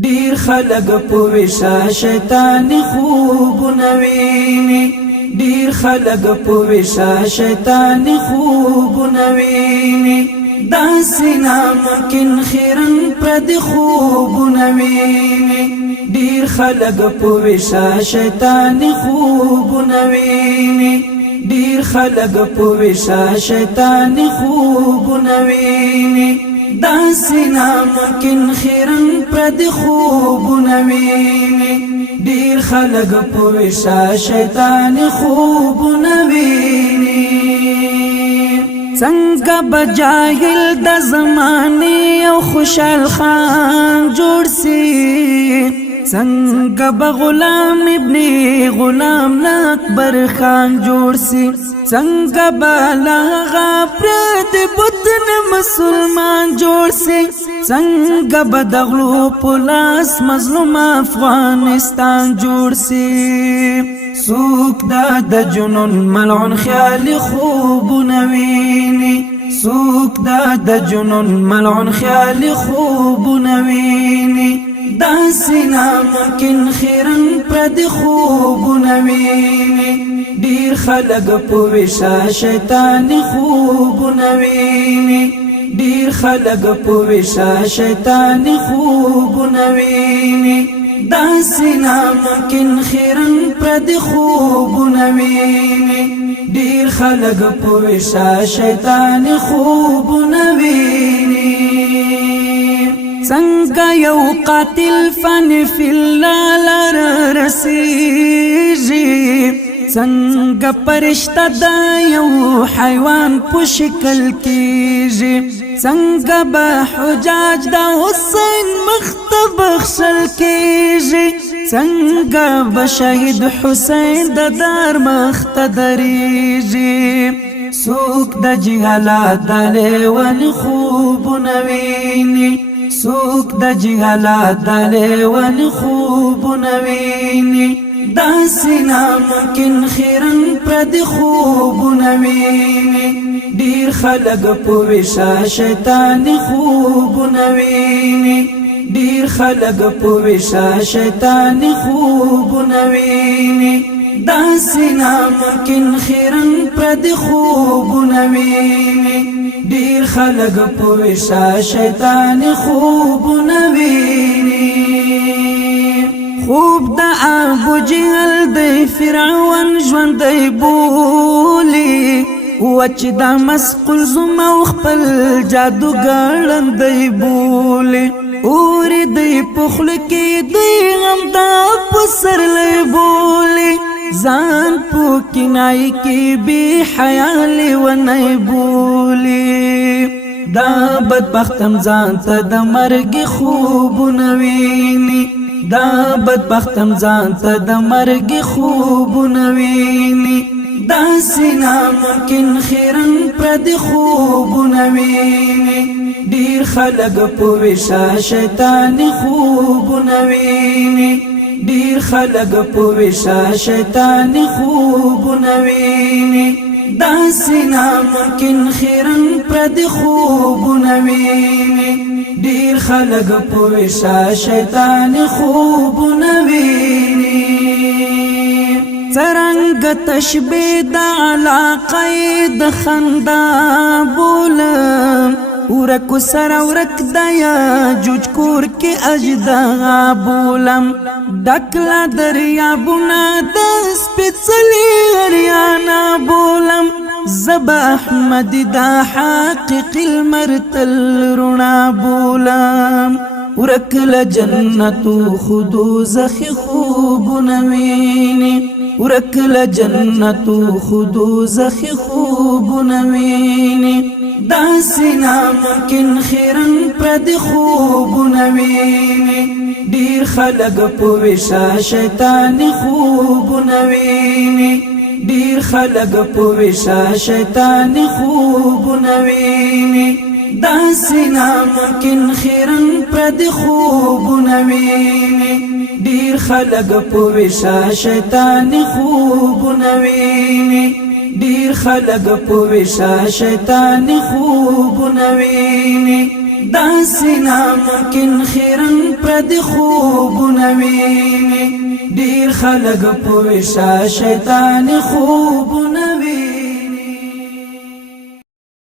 ډیر خلق په وشا شیطان خوبونه ویني ډیر خلق په وشا شیطان خوبونه ویني داسې ناممکن خیرن پر د خوبونه ویني ډیر خلق په وشا شیطان خوبونه ویني ډیر خلق په وشا شیطان خوبونه ویني داسې ناممکن خیرن پر د خوبونه ویني ډیر خلق په وشا شیطان خوبونه ویني څنګه بجاهل د زمانه او خوشحال خان جوړ سي څنګه بغلام ابن غلام اکبر خان جوړ سي څنګه بالاغا پرد بطن مسلمان جوړ سي څنګه بدغلو پولاس مظلوم افغانستان جوړ سي سوک د جنون ملعون خیال خوبونه ویني سوک د جنون ملعون خیال خوبونه ویني داسې ناممکن خیرن پر د خوبونه ویني ډیر خلق په وشا شیطان خوبونه ویني ډیر خلق په وشا شیطان خوبونه ویني داسې ناممکن خیرن پر د خوبونه ویني ډیر خلق په وشا شیطان خوبونه ویني څنګه یو قاتل فن فی الله لار رسیږي څنګه پرشتہ د یو حیوان په شکل کېږي څنګه به حجاج د حسین مختب بخښل کېږي څنګه به شهید حسین د دار مخته درېږي څوک د جهالت د لیون خوبونه ویني څوک د جهالت د لیون خوبونه ویني داسې ناممکن خیرن پر د خوبونه ویني ډیر خلق په وشا شیطان خوبونه ویني ډیر خلق په وشا شیطان خوبونه ویني داسې ناممکن خیرن پر د خوبونه ویني ډیر خلق په وشا شیطان خوبونه ویني خوب د ابو جهل د فرعون ژوند بولی وچ د مسقل زما خپل جادوګرن دی بولی اور دی پخل کې دی غم دا پسر لې بولی ځان پو کنای کې بی حیال و نه بولی دا بدبختم ځان ته د مرګ خوبونه ویني دا بدبختم ځان ته د مرګ خوبونه ویني داسې ناممکن خیرن پر د خوبونه ویني ډیر خلق په وشا شیطان خوبونه ویني ډیر خلق په وشا شیطان خوبونه ویني داسې ناممکن خیرن پر د خوبونه ویني ډیر خلق په وشا شیطان خوبونه ویني څرنګه تشبیه د علاقه د خندا بولم ورکو سره ورک د یاجوج کور کې اجدا بولم ډکلا دریابونه د سپېڅلي اریانا بولم زبا احمد دا حقیق المرتل رڼا بولم ورکل جنتو خودو زخی خوبونه ویني ورکل جنتو خودو زخی خوبونه ویني داسې ناممکن خیرن پر د خوبونه ویني ډیر خلق په وشا شیطان خوبونه ویني ډیر خلق په وشا شیطان خوبونه ویني داسې ناممکن خیرن پر د خوبونه ویني ډیر خلق په وشا شیطان خوبونه ویني ډیر خلق په وشا شیطان خوبونه ویني دا سینا ممکن خیرن پرد خوب نوی ډیر خلق پوشا شیطان خوب نوی